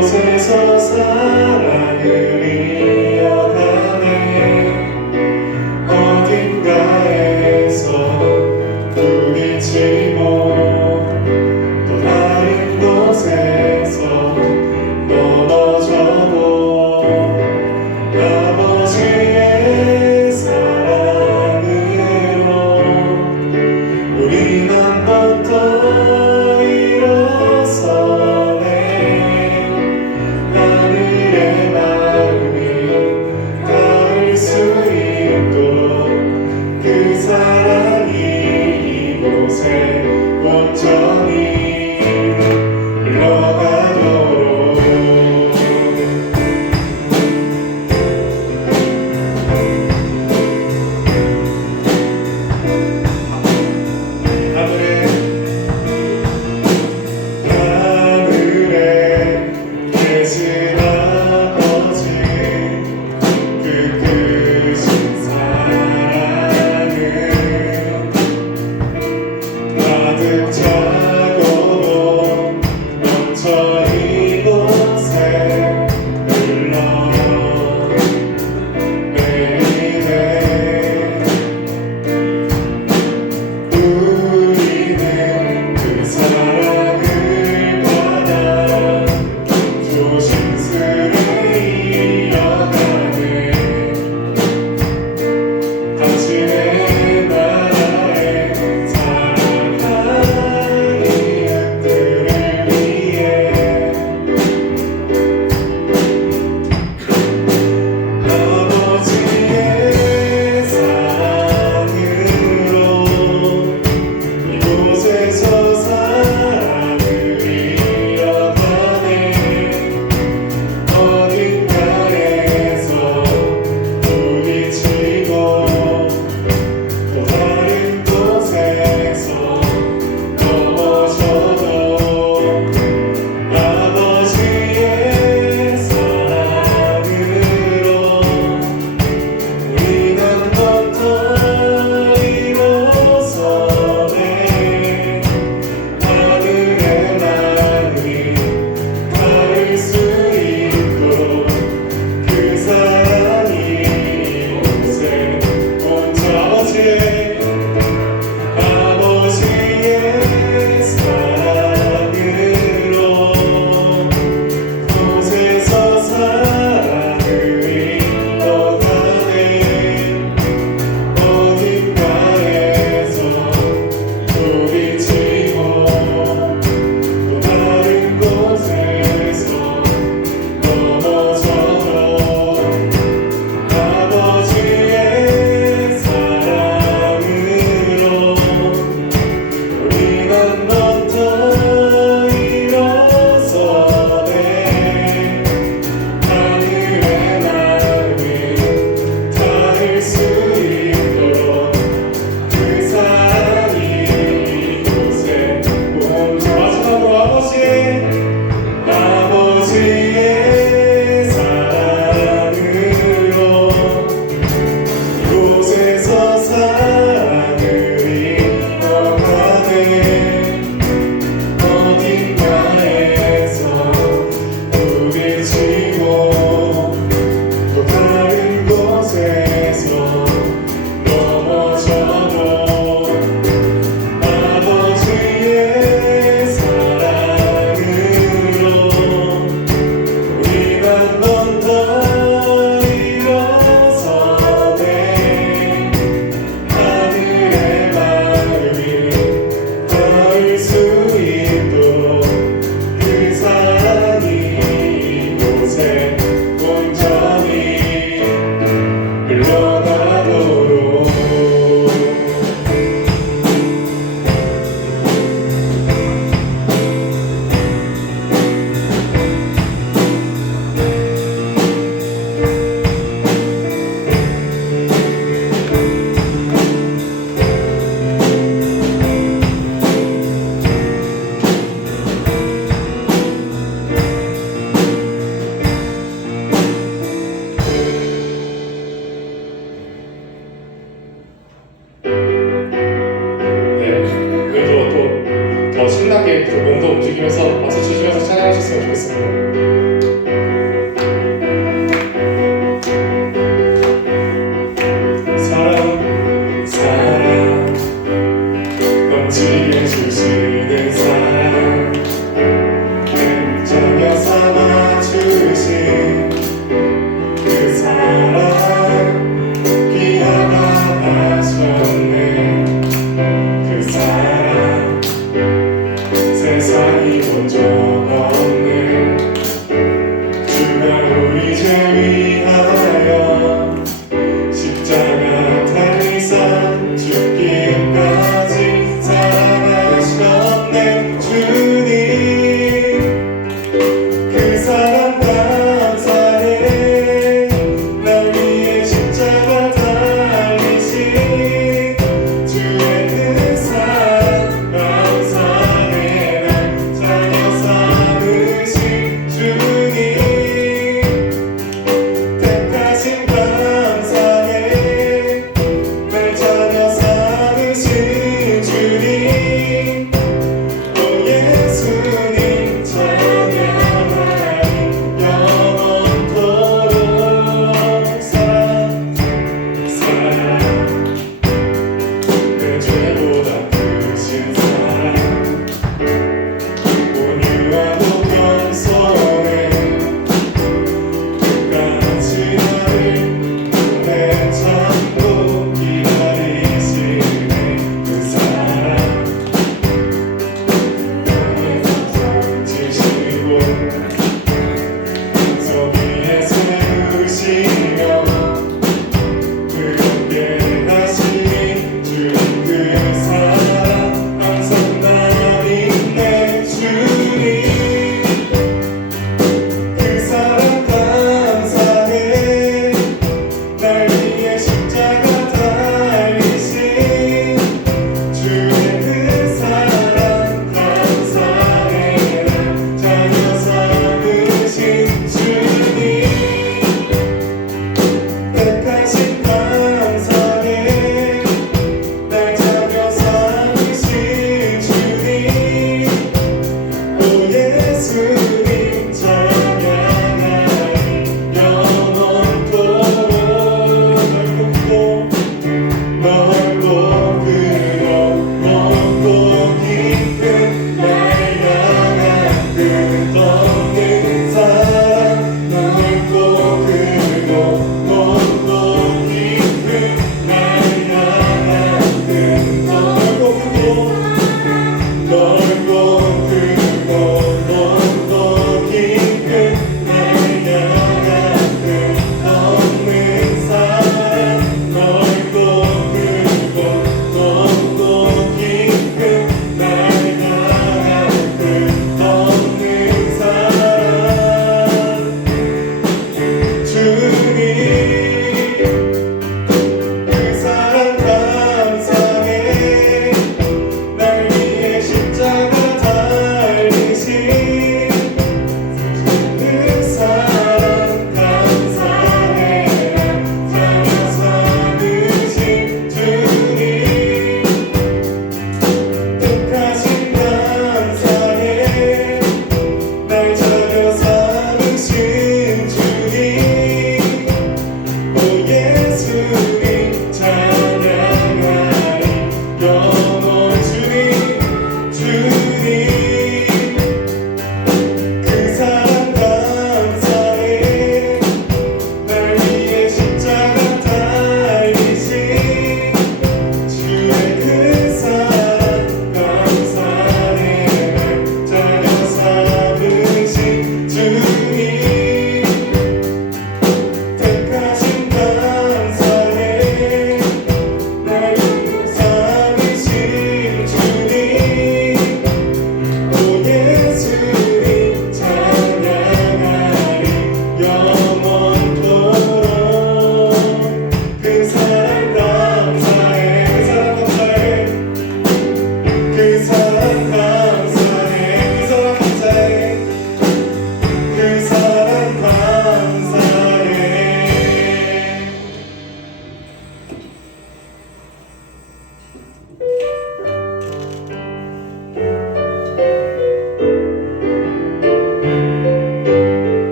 곳에서 사랑을 이어가네. 어딘가에서 부딪히고 또 다른 곳에서 넘어져도 아버지의 사랑으로 우린 한 번 더 일어서네. 하늘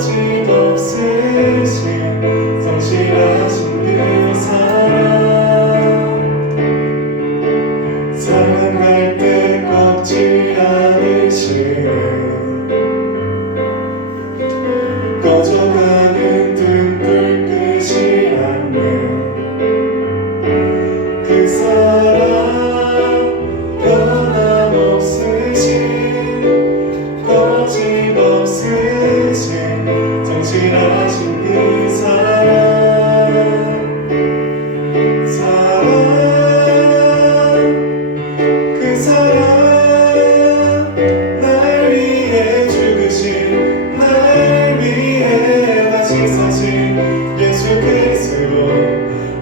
거짓없으신 성실하신 그 사랑 갈 때 꺾지 않으시는 꺼져가는 등불 끄지 않는 그 사랑 변함없으신 거짓없으신 성실하신 그 그 사랑 날 위해 죽으신 날 위해 다시 사신 예수 그리스도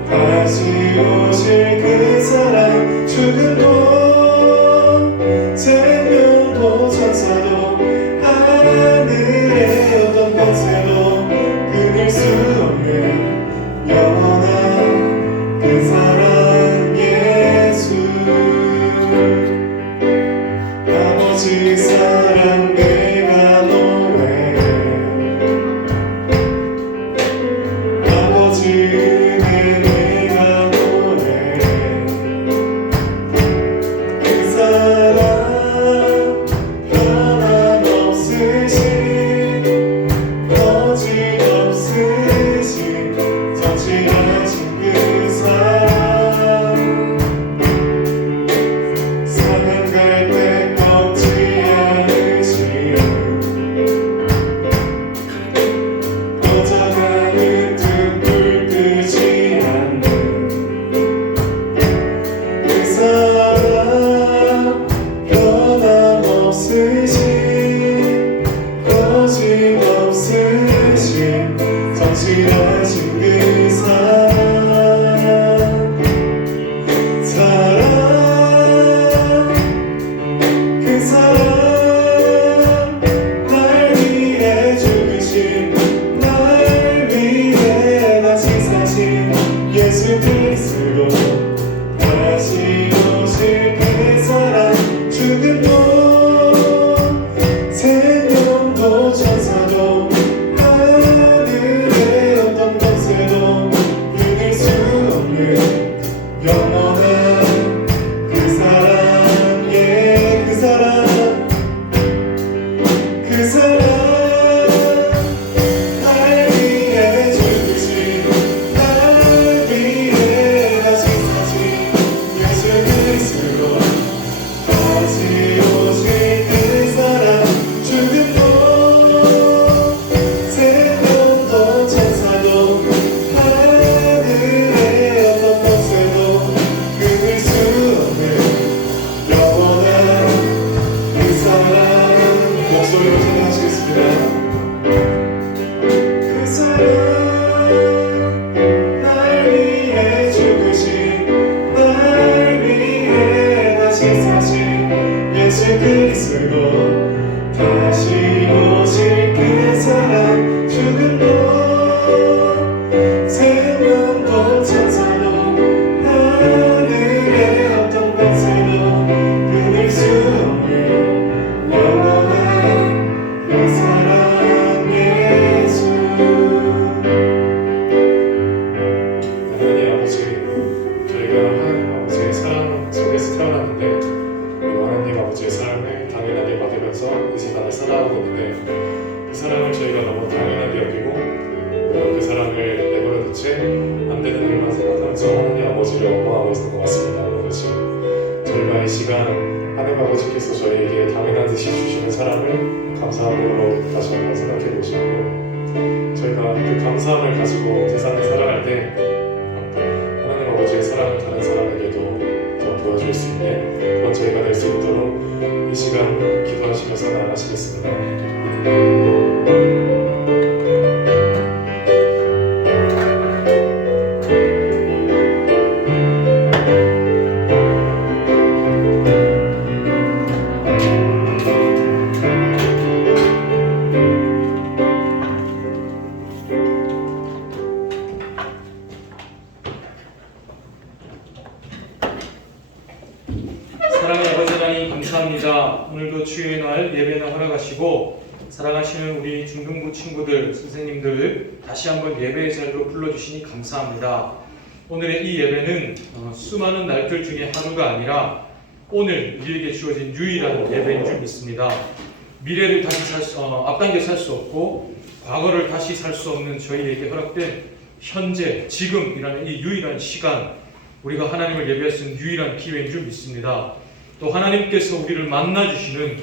다시 오실 그 사랑 죽음도 생명도 천사도 하늘의 어떤 권세도 끊을 수 없는 영원한 그 사랑 예수 아버지 사랑 내가 노래 아버지 은혜 내가 노래 그 사랑 변함없으신 거짓없으신 성실하신 그 사랑 갈 때 꺾지 않으시는 꺼져가는 등불 끄지 않는 그 사랑 변함없으신 거짓없으신 성실하신 그 그 사랑 날 위해 죽으신 날 위해 다시 사신 예수 그리스도 다시 오실 그 사랑 죽음도 생명도 천사도 하늘의 어떤 권세도 끊을 수 없는 영원한 그 사랑 그 사랑 날 위해 죽으신 날 위해 다시 사신 예수 그리스도 다시 오실 그 사랑 죽음도 생명도 천사도 하늘의 어떤 권세도 끊을 수 없는 영원한 그 사랑 목소리로 찬양하시겠습니다. 그 사랑 날 위해 죽으신 날 위해 다시 사신 예수 그리스도 다시 오실 그 사랑 죽음도 생명도 천사도 하늘의 어떤 권세도 끊을 수 없는 영원한 그 사랑 예수 하나님 아버지 저희가 하나님 아버지의 사랑 속에서 태어났는데 하나님 아버지의 사랑을 당연하게 받으면서 이 세상을 살아가고 있는데 그 사랑을 저희가 너무 당연하게 여기고 그 사랑을 내버려 두채 안 되는 일만 생각하면서 하나님 아버지를 원망하고 있는 것 같습니다. 아버지 저희가 이 시간 하나님 아버지께서 저희에게 당연한 듯이 주시는 사랑을 감사함으로 다시 한번 생각해 보시고 저희가 그 감사함을 가지고 세상을 살아갈 때 하나님 아버지의 사랑을 다른 사람에게도 더 보여줄 수 있는 그런 저희가 될 수 있도록 이 시간 기도하시면서 나아가시겠습니다. 사랑의 아버지 하나님 감사합니다. 오늘도 주의 날 예배나 허락하시고 친구들, 선생님들 다시 한번 예배의 자리로 불러주시니 감사합니다. 오늘의 이 예배는 수많은 날들 중에 하루가 아니라 오늘 우리에게 주어진 유일한 예배인 줄 믿습니다. 미래를 다시 앞당겨 살 수 없고 과거를 다시 살 수 없는 저희에게 허락된 현재, 지금이라는 이 유일한 시간, 우리가 하나님을 예배할 수 있는 유일한 기회인 줄 믿습니다. 또 하나님께서 우리를 만나주시는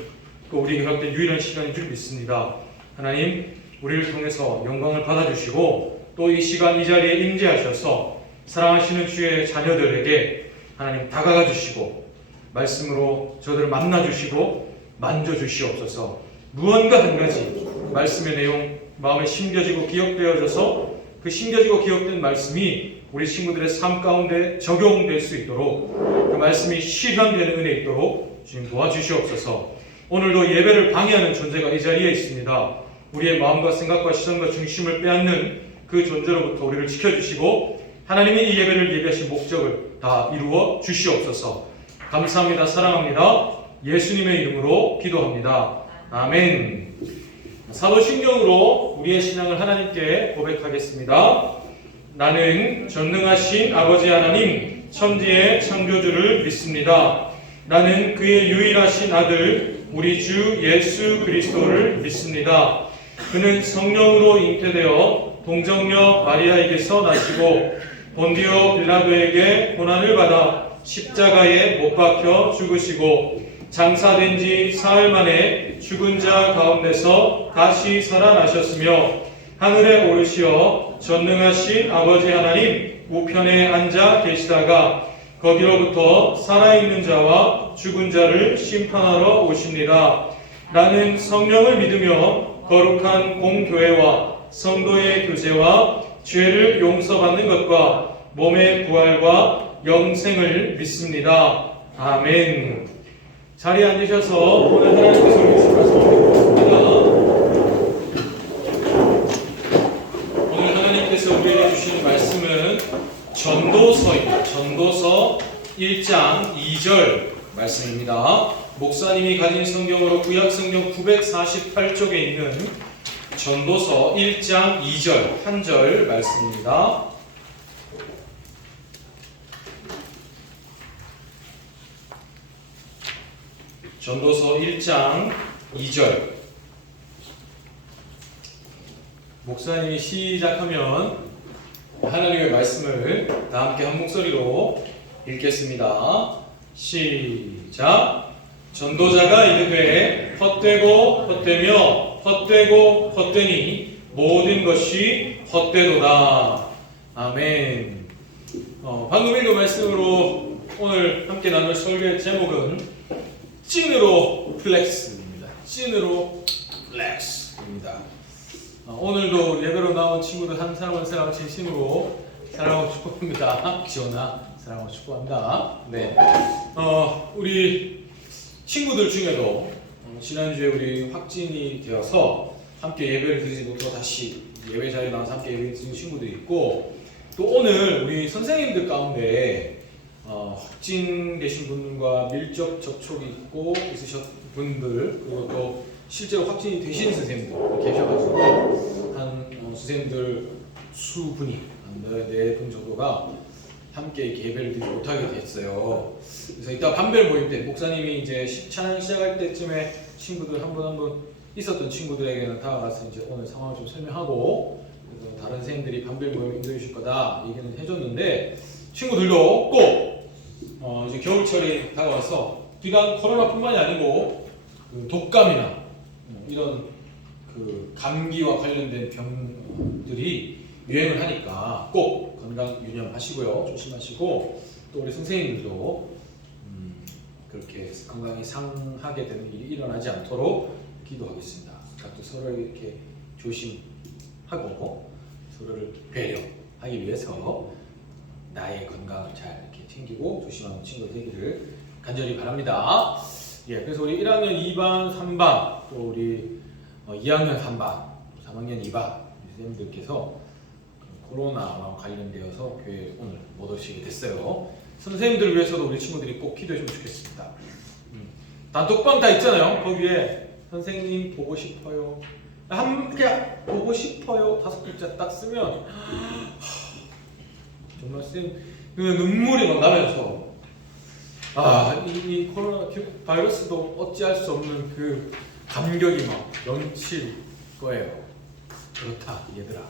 또 우리에게 허락된 유일한 시간인 줄 믿습니다. 하나님, 우리를 통해서 영광을 받아주시고 또 이 시간 이 자리에 임재하셔서 사랑하시는 주의 자녀들에게 하나님 다가가 주시고 말씀으로 저들을 만나주시고 만져주시옵소서. 무언가 한 가지 말씀의 내용 마음에 심겨지고 기억되어져서 그 심겨지고 기억된 말씀이 우리 친구들의 삶 가운데 적용될 수 있도록 그 말씀이 실현되는 은혜 있도록 주님 도와주시옵소서. 오늘도 예배를 방해하는 존재가 이 자리에 있습니다. 우리의 마음과 생각과 시선과 중심을 빼앗는 그 존재로부터 우리를 지켜주시고 하나님이 이 예배를 예배하신 목적을 다 이루어 주시옵소서. 감사합니다. 사랑합니다. 예수님의 이름으로 기도합니다. 아멘. 사도신경으로 우리의 신앙을 하나님께 고백하겠습니다. 나는 전능하신 아버지 하나님 천지의 창조주를 믿습니다. 나는 그의 유일하신 아들 우리 주 예수 그리스도를 믿습니다. 그는 성령으로 잉태되어 동정녀 마리아에게서 나시고 본디오 빌라도에게 고난을 받아 십자가에 못 박혀 죽으시고 장사된 지 사흘 만에 죽은 자 가운데서 다시 살아나셨으며 하늘에 오르시어 전능하신 아버지 하나님 우편에 앉아 계시다가 거기로부터 살아있는 자와 죽은 자를 심판하러 오십니다. 나는 성령을 믿으며 거룩한 공교회와 성도의 교제와 죄를 용서받는 것과 몸의 부활과 영생을 믿습니다. 아멘. 자리에 앉으셔서 오늘 하나님께서 우리에게 말씀하십니다. 오늘 하나님께서 우리에게 주신 말씀은 전도서입니다. 전도서 1장 2절 말씀입니다. 목사님이 가진 성경으로 구약성경 948쪽에 있는 전도서 1장 2절 한 절 말씀입니다. 전도서 1장 2절. 목사님이 시작하면 하나님의 말씀을 다 함께 한 목소리로 읽겠습니다. 시작. 전도자가 이르되 헛되고 헛되며 헛되고 헛되니 모든 것이 헛되도다. 아멘. 방금 읽은 말씀으로 오늘 함께 나눌 설교의 제목은 찐으로 플렉스입니다. 찐으로 플렉스입니다. 오늘도 예배로 나온 친구들 한 사람 한 사람 진심으로 사랑하고 축복합니다. 지원아 사랑하고 축복합니다. 네. 우리 친구들 중에도 지난주에 우리 확진이 되어서 함께 예배를 드리지 못하고 다시 예배 자리에 나와서 함께 예배 드리는 친구들이 있고 또 오늘 우리 선생님들 가운데 확진되신 분들과 밀접 접촉이 있고 있으신 분들 그리고 또 실제로 확진이 되신 선생님들 계셔가지고 한 선생님들 수분이 한 4분 정도가 함께 예배를 드리지 못하게 됐어요. 그래서 이따 반별 모임 때 목사님이 이제 찬양 시작할 때쯤에 친구들 한 분 한 분 있었던 친구들에게는 다가가서 이제 오늘 상황을 좀 설명하고 그래서 다른 선생님들이 반별 모임 인도해 주실 거다 얘기는 해줬는데 친구들도 꼭 이제 겨울철이 다가와서 비단 코로나뿐만이 아니고 그 독감이나 이런 그 감기와 관련된 병들이 유행을 하니까 꼭 건강 유념하시고요. 조심하시고 또 우리 선생님들도 그렇게 건강이 상하게 되는 일이 일어나지 않도록 기도하겠습니다. 각자 서로 이렇게 조심하고 서로를 배려하기 위해서 나의 건강을 잘 이렇게 챙기고 조심하는 친구 되기를 간절히 바랍니다. 예, 그래서 우리 1학년 2반, 3반, 또 우리 2학년 3반, 3학년 2반 선생님들께서 코로나와 관련되어서 교회에 오늘 못 오시게 됐어요. 선생님들을 위해서도 우리 친구들이 꼭 기도해주면 좋겠습니다. 단톡방 다 있잖아요. 거기에 선생님 보고 싶어요, 그냥 보고 싶어요. 5글자 딱 쓰면 정말 눈물이 막 나면서 이 코로나 바이러스도 어찌할 수 없는 그 감격이 막 넘칠 거예요. 그렇다 얘들아.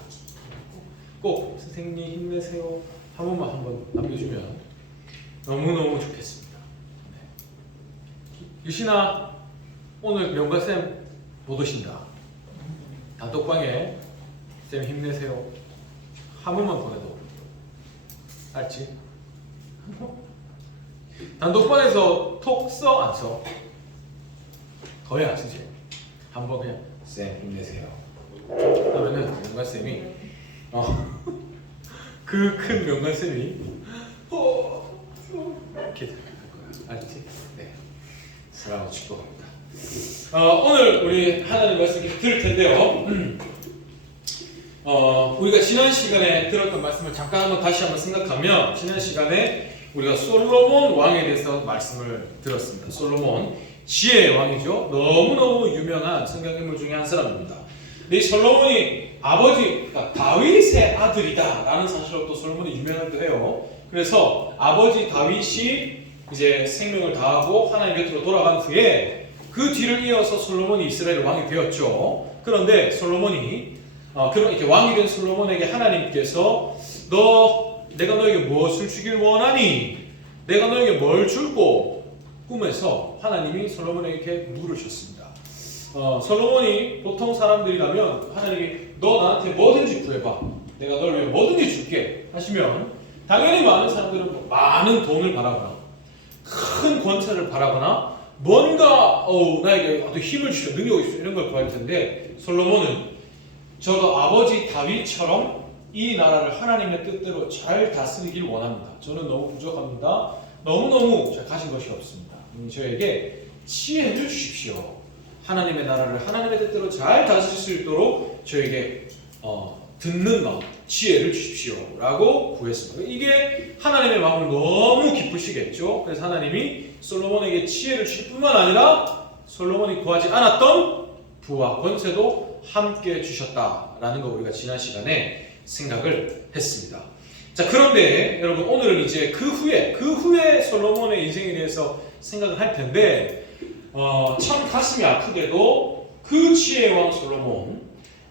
꼭 선생님 힘내세요 한 번만 한번 남겨주면 너무너무 좋겠습니다. 네. 유신아 오늘 명가쌤 못 오신다. 단톡방에 쌤 힘내세요 한 번만 보내도 알지? 단톡방에서 톡 써? 안 써? 거의 안 쓰지? 한번 그냥 쌤 힘내세요 하면은 명가쌤이 그 큰 명가쌤이 이렇게 할 거야. 알지? 네. 사랑으로 축복합니다. 오늘 우리 하나님 말씀 계속 들을 텐데요. 우리가 지난 시간에 들었던 말씀을 잠깐 한번 다시 한번 생각하면 지난 시간에 우리가 솔로몬 왕에 대해서 말씀을 들었습니다. 솔로몬 지혜의 왕이죠. 너무너무 유명한 성경 인물 중에 한 사람입니다. 근데 이 솔로몬이 아버지가 다윗의 아들이다 라는 사실로 또 솔로몬이 유명하기도 해요. 그래서 아버지 다윗이 이제 생명을 다하고 하나님 곁으로 돌아간 후에 그 뒤를 이어서 솔로몬이 이스라엘 왕이 되었죠. 그런데 솔로몬이 이렇게 왕이 된 솔로몬에게 하나님께서 내가 너에게 무엇을 주길 원하니? 내가 너에게 뭘 줄고? 꿈에서 하나님이 솔로몬에게 이렇게 물으셨습니다. 솔로몬이 보통 사람들이라면 하나님이 너 나한테 뭐든지 구해봐. 내가 널 위해 뭐든지 줄게 하시면 당연히 많은 사람들은 많은 돈을 바라거나 큰 권세를 바라거나 뭔가 나에게 어떤 힘을 주시오, 능력이 있어 이런 걸 구할 텐데 솔로몬은 저도 아버지 다윗처럼 이 나라를 하나님의 뜻대로 잘 다스리길 원합니다. 저는 너무 부족합니다. 너무너무 잘 가진 것이 없습니다. 저에게 지혜를 주십시오. 하나님의 나라를 하나님의 뜻대로 잘 다스릴 수 있도록 저에게 듣는 마음, 지혜를 주십시오 라고 구했습니다. 이게 하나님의 마음을 너무 기쁘시겠죠. 그래서 하나님이 솔로몬에게 지혜를 주실 뿐만 아니라 솔로몬이 구하지 않았던 부와 권세도 함께 주셨다라는 거 우리가 지난 시간에 생각을 했습니다. 자, 그런데 여러분 오늘은 이제 그 후에 솔로몬의 인생에 대해서 생각을 할 텐데 참 가슴이 아프게도 그 지혜의 왕 솔로몬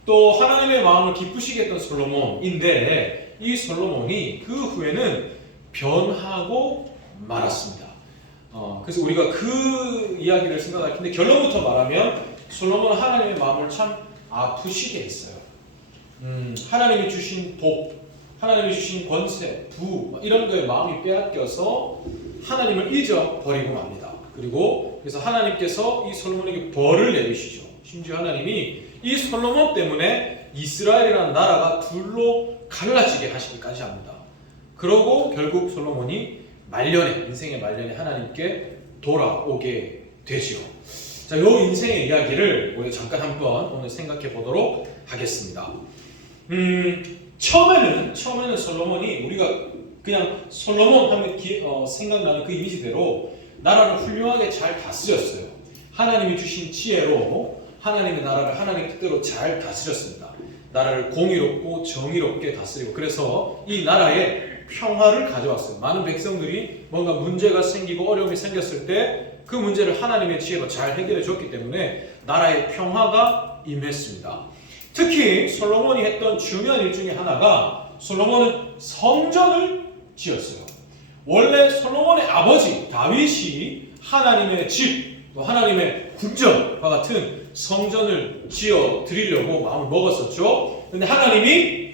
또 하나님의 마음을 기쁘시게 했던 솔로몬인데 이 솔로몬이 그 후에는 변하고 말았습니다. 그래서 우리가 그 이야기를 생각할 텐데 결론부터 말하면 솔로몬은 하나님의 마음을 참 아프시게 했어요. 하나님이 주신 복, 하나님이 주신 권세, 부 이런 거에 마음이 빼앗겨서 하나님을 잊어버리고 맙니다. 그래서 하나님께서 이 솔로몬에게 벌을 내리시죠. 심지어 하나님이 이 솔로몬 때문에 이스라엘이라는 나라가 둘로 갈라지게 하시기까지 합니다. 그러고 결국 솔로몬이 인생의 말년에 하나님께 돌아오게 되지요. 자, 요 인생의 이야기를 우리 잠깐 한번 오늘 생각해 보도록 하겠습니다. 처음에는 솔로몬이 우리가 그냥 솔로몬 하면 생각나는 그 이미지대로 나라를 훌륭하게 잘 다스렸어요. 하나님이 주신 지혜로 하나님의 나라를 하나님의 뜻대로 잘 다스렸습니다. 나라를 공의롭고 정의롭게 다스리고 그래서 이 나라에 평화를 가져왔어요. 많은 백성들이 뭔가 문제가 생기고 어려움이 생겼을 때 그 문제를 하나님의 지혜로 잘 해결해 줬기 때문에 나라의 평화가 임했습니다. 특히 솔로몬이 했던 중요한 일 중에 하나가 솔로몬은 성전을 지었어요. 원래 솔로몬의 아버지 다윗이 하나님의 집, 또 하나님의 궁전과 같은 성전을 지어 드리려고 마음을 먹었었죠. 근데 하나님이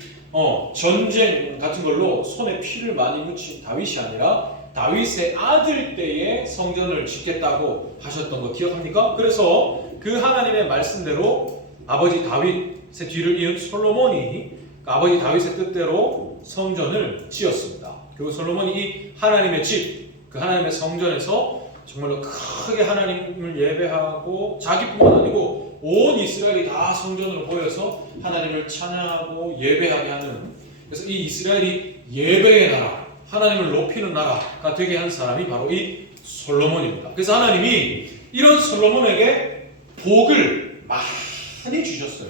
전쟁 같은 걸로 손에 피를 많이 묻힌 다윗이 아니라 다윗의 아들 때에 성전을 짓겠다고 하셨던 거 기억합니까? 그래서 그 하나님의 말씀대로 아버지 다윗의 뒤를 이은 솔로몬이 아버지 다윗의 뜻대로 성전을 지었습니다. 그리고 솔로몬이 이 하나님의 집, 그 하나님의 성전에서 정말로 크게 하나님을 예배하고 자기뿐만 아니고 온 이스라엘이 다 성전으로 모여서 하나님을 찬양하고 예배하게 하는, 그래서 이 이스라엘이 예배의 나라, 하나님을 높이는 나라가 되게 한 사람이 바로 이 솔로몬입니다. 그래서 하나님이 이런 솔로몬에게 복을 많이 주셨어요.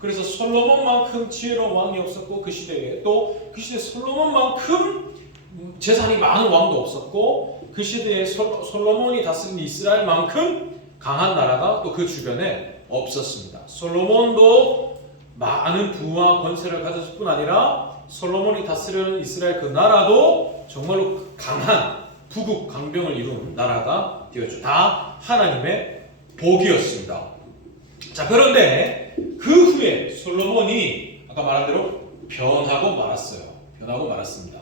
그래서 솔로몬만큼 지혜로운 왕이 없었고 그 시대에 또 그 시대에 솔로몬만큼 재산이 많은 왕도 없었고 그 시대에 솔로몬이 다스린 이스라엘만큼 강한 나라가 또 그 주변에 없었습니다. 솔로몬도 많은 부와 권세를 가졌을 뿐 아니라 솔로몬이 다스리는 이스라엘 그 나라도 정말로 강한 부국 강병을 이룬 나라가 되었죠. 다 하나님의 복이었습니다. 자, 그런데 그 후에 솔로몬이 아까 말한 대로 변하고 말았어요. 변하고 말았습니다.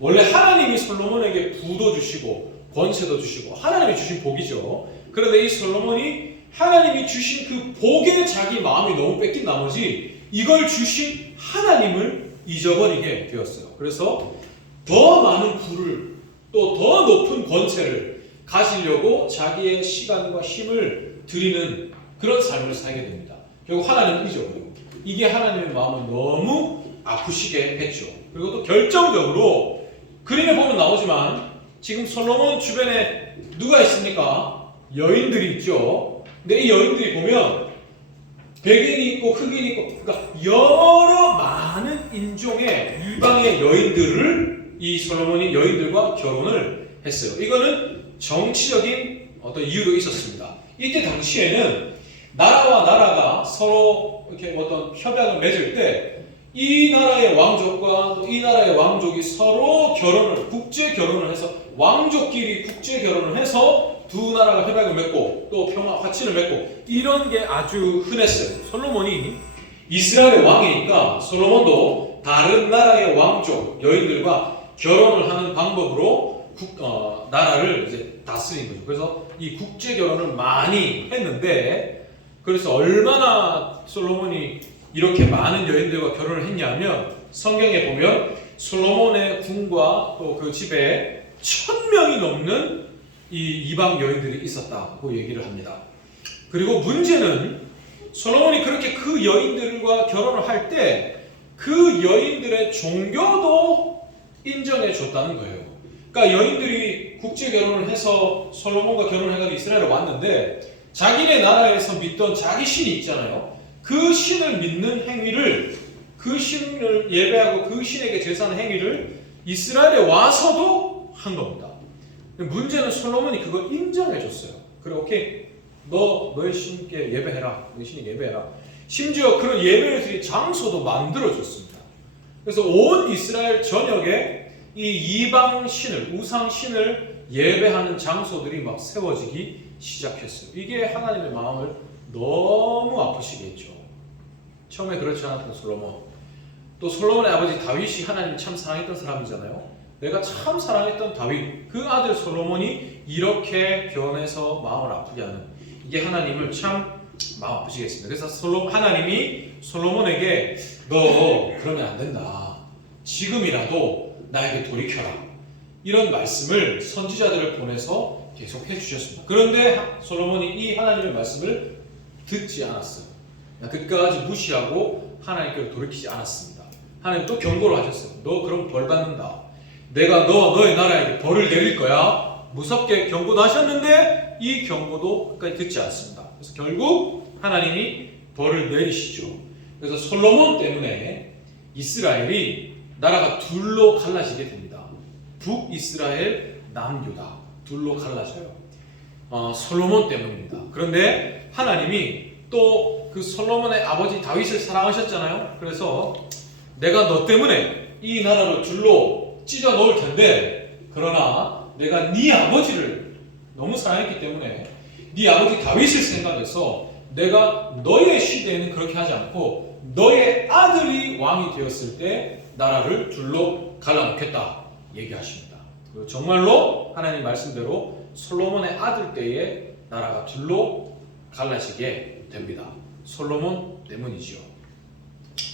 원래 하나님이 솔로몬에게 부도 주시고 권세도 주시고 하나님이 주신 복이죠. 그런데 이 솔로몬이 하나님이 주신 그 복에 자기 마음이 너무 뺏긴 나머지 이걸 주신 하나님을 잊어버리게 되었어요. 그래서 더 많은 부를 또 더 높은 권세를 가지려고 자기의 시간과 힘을 들이는 그런 삶을 살게 됩니다. 결국 하나님을 잊어버리고 이게 하나님의 마음을 너무 아프시게 했죠. 그리고 또 결정적으로 그림에 보면 나오지만 지금 솔로몬 주변에 누가 있습니까? 여인들이 있죠. 근데 이 여인들이 보면 백인이 있고 흑인이 있고 그러니까 여러 많은 인종의 이방의 여인들을 이 솔로몬이 여인들과 결혼을 했어요. 이거는 정치적인 어떤 이유도 있었습니다. 이때 당시에는 나라와 나라가 서로 이렇게 어떤 협약을 맺을 때 이 나라의 왕족과 또 이 나라의 왕족이 서로 결혼을 국제 결혼을 해서 왕족끼리 국제 결혼을 해서 두 나라가 협약을 맺고 또 평화 화친을 맺고 이런 게 아주 흔했어요. 솔로몬이 이스라엘의 왕이니까 솔로몬도 다른 나라의 왕족 여인들과 결혼을 하는 방법으로 나라를 이제 다스린 거죠. 그래서 이 국제 결혼을 많이 했는데 그래서 얼마나 솔로몬이 이렇게 많은 여인들과 결혼을 했냐면 성경에 보면 솔로몬의 궁과 또 그 집에 1000명이 넘는 이 이방 여인들이 있었다고 얘기를 합니다. 그리고 문제는 솔로몬이 그렇게 그 여인들과 결혼을 할 때 그 여인들의 종교도 인정해 줬다는 거예요. 그러니까 여인들이 국제 결혼을 해서 솔로몬과 결혼해가지고 이스라엘에 왔는데 자기네 나라에서 믿던 자기 신이 있잖아요. 그 신을 믿는 행위를 그 신을 예배하고 그 신에게 제사하는 행위를 이스라엘에 와서도 한 겁니다. 문제는 솔로몬이 그걸 인정해 줬어요. 그래 오케이 너의 신께 예배해라. 너희 신에게 예배해라. 심지어 그런 예배를 드릴 장소도 만들어 줬습니다. 그래서 온 이스라엘 전역에 이 이방 신을 우상 신을 예배하는 장소들이 막 세워지기 시작했어요. 이게 하나님의 마음을 너무 아프시게 했죠. 처음에 그렇지 않았던 솔로몬. 또 솔로몬의 아버지 다윗이 하나님을 참 사랑했던 사람이잖아요. 내가 참 사랑했던 다윗, 그 아들 솔로몬이 이렇게 변해서 마음을 아프게 하는 이게 하나님을 참 마음 아프시게 했습니다. 그래서 하나님이 솔로몬에게 너 그러면 안 된다. 지금이라도 나에게 돌이켜라. 이런 말씀을 선지자들을 보내서 계속 해주셨습니다. 그런데 솔로몬이 이 하나님의 말씀을 듣지 않았어요. 끝까지 무시하고 하나님께로 돌이키지 않았습니다. 하나님 또 경고를 하셨어요. 너 그럼 벌 받는다. 내가 너의 나라에게 벌을 내릴 거야. 무섭게 경고도 하셨는데 이 경고도 끝까지 듣지 않습니다. 그래서 결국 하나님이 벌을 내리시죠. 그래서 솔로몬 때문에 이스라엘이 나라가 둘로 갈라지게 됩니다. 북이스라엘, 남유다 둘로 갈라져요. 솔로몬 때문입니다. 그런데 하나님이 또 그 솔로몬의 아버지 다윗을 사랑하셨잖아요. 그래서 내가 너 때문에 이 나라를 둘로 찢어 놓을 텐데 그러나 내가 네 아버지를 너무 사랑했기 때문에 네 아버지 다윗을 생각해서 내가 너의 시대에는 그렇게 하지 않고 너의 아들이 왕이 되었을 때 나라를 둘로 갈라놓겠다 얘기하십니다. 그리고 정말로 하나님 말씀대로 솔로몬의 아들 때에 나라가 둘로 갈라지게 됩니다. 솔로몬 때문이지요.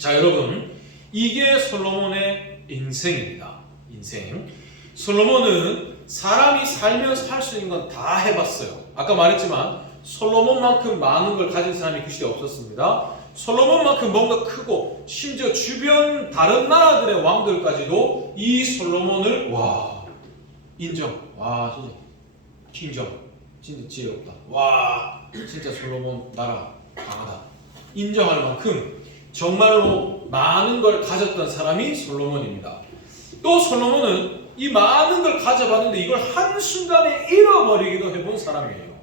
자 여러분 이게 솔로몬의 인생입니다. 인생. 솔로몬은 사람이 살면서 할 수 있는 건 다 해봤어요. 아까 말했지만 솔로몬만큼 많은 걸 가진 사람이 그 시대에 없었습니다. 솔로몬만큼 뭔가 크고 심지어 주변 다른 나라들의 왕들까지도 이 솔로몬을 인정. 진짜 킹정. 진짜 지혜롭다. 진짜 솔로몬 나라 강하다. 인정할 만큼 정말로 많은 걸 가졌던 사람이 솔로몬입니다. 또 솔로몬은 이 많은 걸 가져봤는데 이걸 한순간에 잃어버리기도 해본 사람이에요.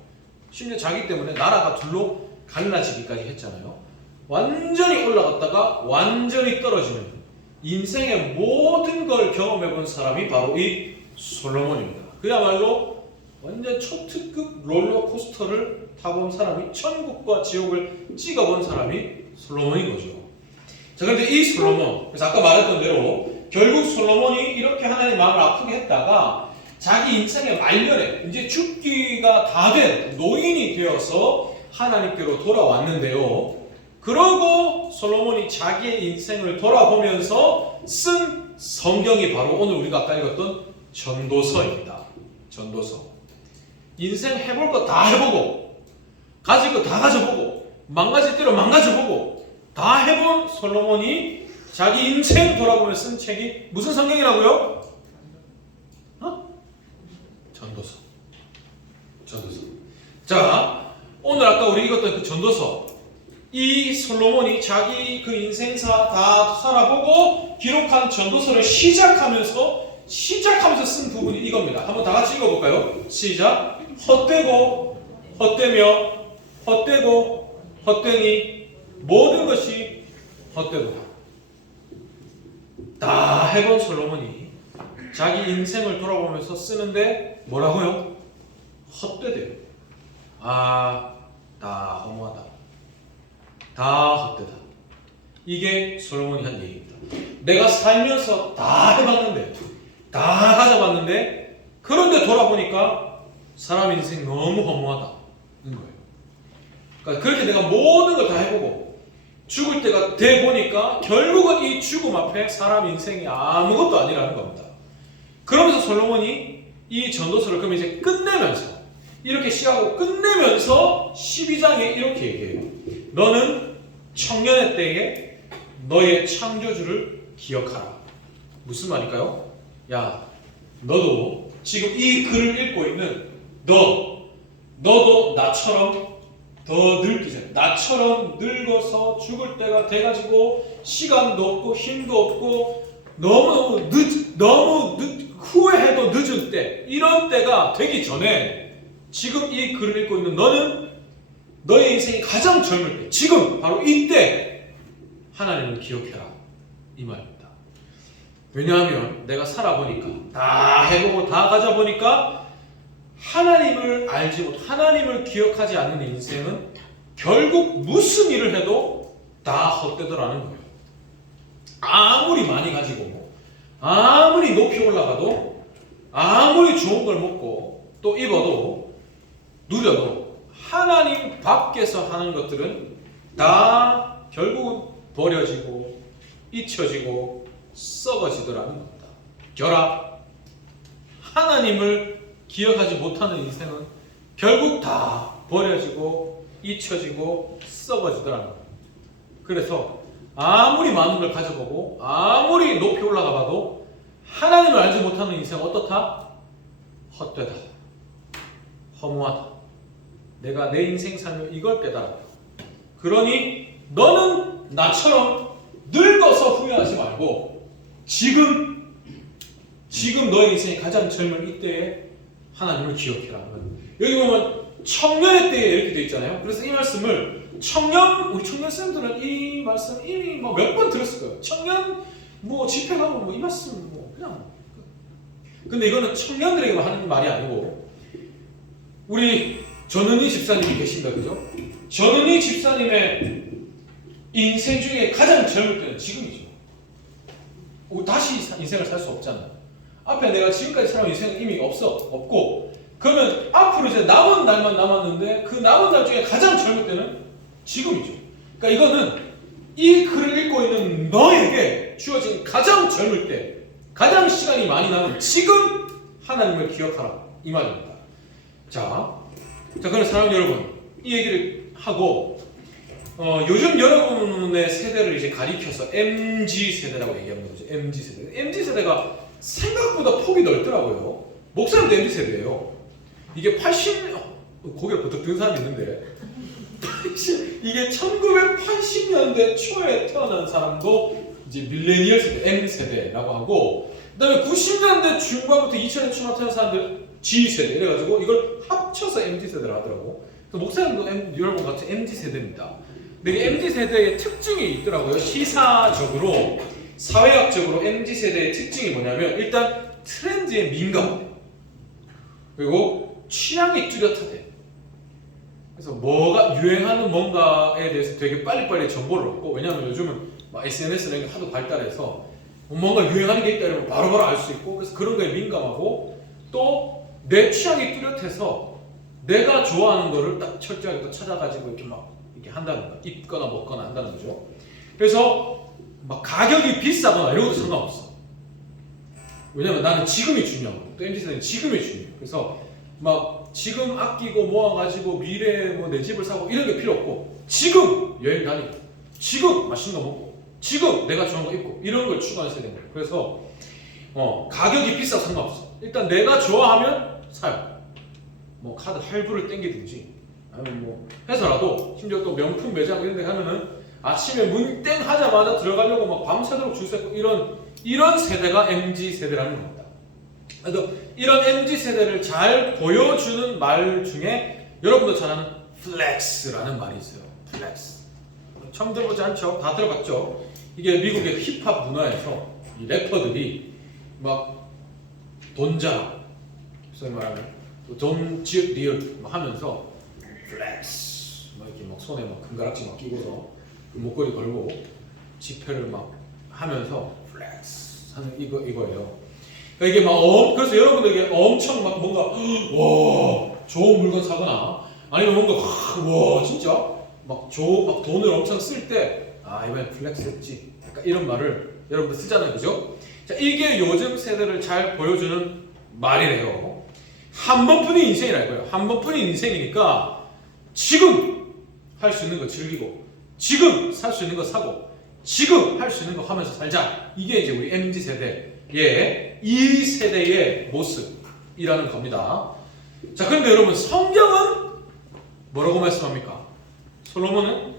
심지어 자기 때문에 나라가 둘로 갈라지기까지 했잖아요. 완전히 올라갔다가 완전히 떨어지는 인생의 모든 걸 경험해본 사람이 바로 이 솔로몬입니다. 그야말로 완전 초특급 롤러코스터를 타본 사람이, 천국과 지옥을 찍어본 사람이 솔로몬인 거죠. 자, 그런데 이 솔로몬, 그래서 아까 말했던 대로 결국 솔로몬이 이렇게 하나님의 마음을 아프게 했다가 자기 인생의 말년에 이제 죽기가 다 된 노인이 되어서 하나님께로 돌아왔는데요. 그러고 솔로몬이 자기의 인생을 돌아보면서 쓴 성경이 바로 오늘 우리가 아까 읽었던 전도서입니다. 전도서. 인생 해볼 거 다 해보고, 가질 거 다 가져보고, 망가질 대로 망가져보고, 다 해본 솔로몬이 자기 인생 돌아보며 쓴 책이 무슨 성경이라고요? 전도서. 전도서. 자, 오늘 아까 우리 읽었던 그 전도서, 이 솔로몬이 자기 그 인생사 다 살아보고 기록한 전도서를 시작하면서 쓴 부분이 이겁니다. 한번 다 같이 읽어볼까요? 시작. 헛되고 헛되며 헛되고 헛되니 모든 것이 헛되도다. 다 해본 솔로몬이 자기 인생을 돌아보면서 쓰는데 뭐라고요? 헛되대요. 다 허무하다. 다 헛되다. 이게 솔로몬이 한 얘기입니다. 내가 살면서 다 해봤는데, 다 가져봤는데, 그런데 돌아보니까 사람 인생 너무 허무하다는 거예요. 그러니까 그렇게 내가 모든 걸 다 해보고 죽을 때가 돼 보니까 결국은 이 죽음 앞에 사람 인생이 아무것도 아니라는 겁니다. 그러면서 솔로몬이 이 전도서를 그럼 이제 끝내면서, 이렇게 시작하고 끝내면서 12장에 이렇게 얘기해요. 너는 청년의 때에 너의 창조주를 기억하라. 무슨 말일까요? 야, 너도 지금 이 글을 읽고 있는 너도 나처럼 더 늙기 전에, 나처럼 늙어서 죽을 때가 돼가지고 시간도 없고 힘도 없고 너무 후회해도 늦은 때, 이런 때가 되기 전에 지금 이 글을 읽고 있는 너는 너의 인생이 가장 젊을 때, 지금 바로 이때 하나님을 기억해라, 이 말입니다. 왜냐하면 내가 살아보니까, 다 해보고 다 가져보니까 하나님을 알지 못, 하나님을 기억하지 않는 인생은 결국 무슨 일을 해도 다 헛되더라는 거예요. 아무리 많이 가지고, 아무리 높이 올라가도, 아무리 좋은 걸 먹고 또 입어도 누려도 하나님 밖에서 하는 것들은 다 결국은 버려지고 잊혀지고 썩어지더라는 겁니다. 결합. 하나님을 기억하지 못하는 인생은 결국 다 버려지고 잊혀지고 썩어지더라는 겁니다. 그래서 아무리 많은 걸 가져보고 아무리 높이 올라가 봐도 하나님을 알지 못하는 인생은 어떻다? 헛되다. 허무하다. 내가 내 인생 살며 이걸 깨달았다. 그러니 너는 나처럼 늙어서 후회하지 말고 지금 너의 인생이 가장 젊은 이때에 하나님을 기억해라. 여기 보면 청년의 때에 이렇게 되어 있잖아요. 그래서 이 말씀을 우리 청년쌤들은 이 말씀 이미 몇 번 들었을 거예요. 청년 집회 가면 이 말씀 그냥. 근데 이거는 청년들에게만 하는 말이 아니고 우리 전은희 집사님이 계신다, 그죠? 전은희 집사님의 인생 중에 가장 젊을 때는 지금이죠. 다시 인생을 살 수 없잖아요. 앞에 내가 지금까지 살아온 인생은 이미 없고, 그러면 앞으로 이제 남은 날만 남았는데 그 남은 날 중에 가장 젊을 때는 지금이죠. 그러니까 이거는 이 글을 읽고 있는 너에게 주어진 가장 젊을 때, 가장 시간이 많이 남은 지금 하나님을 기억하라, 이 말입니다. 자, 그럼 사랑하는 여러분, 이 얘기를 하고 요즘 여러분의 세대를 이제 가리켜서 MG 세대라고 얘기하는 거죠. MG 세대. MG 세대가 생각보다 폭이 넓더라고요. 목사님도 MG 세대예요. 이게 고개를 버뜩 든 사람이 있는데 이게 1980년대 초에 태어난 사람도 이제 밀레니얼 세대, M 세대라고 하고, 그다음에 90년대 중반부터 2000년 초반 태어난 사람들 G 세대 이래가지고 이걸 합쳐서 MZ 세대를 하더라고. 목사님도 여러분 같은 MZ 세대입니다. 근데 이 MZ 세대의 특징이 있더라고요. 시사적으로, 사회학적으로 MZ 세대의 특징이 뭐냐면 일단 트렌드에 민감하대. 그리고 취향이 뚜렷하대. 그래서 뭐가 유행하는 뭔가에 대해서 되게 빨리빨리 정보를 얻고, 왜냐하면 요즘은 막 SNS 이런 게 하도 발달해서 뭔가 유행하는 게 있다 이러면 바로바로 알 수 있고, 그래서 그런 거에 민감하고, 또 내 취향이 뚜렷해서 내가 좋아하는 거를 딱 철저하게 또 찾아가지고 이렇게 막 이렇게 한다는 거, 입거나 먹거나 한다는 거죠. 그래서 막 가격이 비싸거나 이런 것도 상관없어. 왜냐면 나는 지금이 중요하고, 또 MZ세대는 지금이 중요해. 그래서 막 지금 아끼고 모아가지고 미래에 뭐 내 집을 사고 이런 게 필요 없고, 지금 여행 다니고, 지금 맛있는 거 먹고, 지금 내가 좋아하는 거 입고, 이런 걸 추구하는 세대인 거예요. 그래서 가격이 비싸도 상관없어. 일단 내가 좋아하면 사요. 뭐 카드 할부를 땡기든지, 아니면 뭐 해서라도, 심지어 또 명품 매장 이런 데 가면은 아침에 문 땡 하자마자 들어가려고 막 밤새도록 줄 서고, 이런 세대가 MZ 세대라는 겁니다. 그래서 이런 MZ 세대를 잘 보여주는 말 중에 여러분도 잘 아는 플렉스라는 말이 있어요. 플렉스. 처음 들어보지 않죠? 다 들어봤죠? 이게 미국의 힙합 문화에서 이 래퍼들이 막 돈자랑, 소위 말하면 돈 지읒 리을 하면서 플렉스 막 이렇게 막 손에 막 금가락지 막 끼고서 그 목걸이 걸고 지폐를 막 하면서 플렉스 하는 이거예요. 그러니까 이게 막 그래서 여러분들에게 엄청 막 뭔가 와 좋은 물건 사거나, 아니면 뭔가 와 진짜 막 돈을 엄청 쓸 때 이번에 플렉스 했지, 약간 이런 말을 여러분들 쓰잖아요, 그죠? 자, 이게 요즘 세대를 잘 보여주는 말이래요. 한 번뿐인 인생이라고요. 한 번뿐인 인생이니까 지금 할 수 있는 거 즐기고, 지금 살 수 있는 거 사고, 지금 할 수 있는 거 하면서 살자. 이게 이제 우리 MZ 세대의 이 세대의 모습이라는 겁니다. 자, 그런데 여러분, 성경은 뭐라고 말씀합니까? 솔로몬은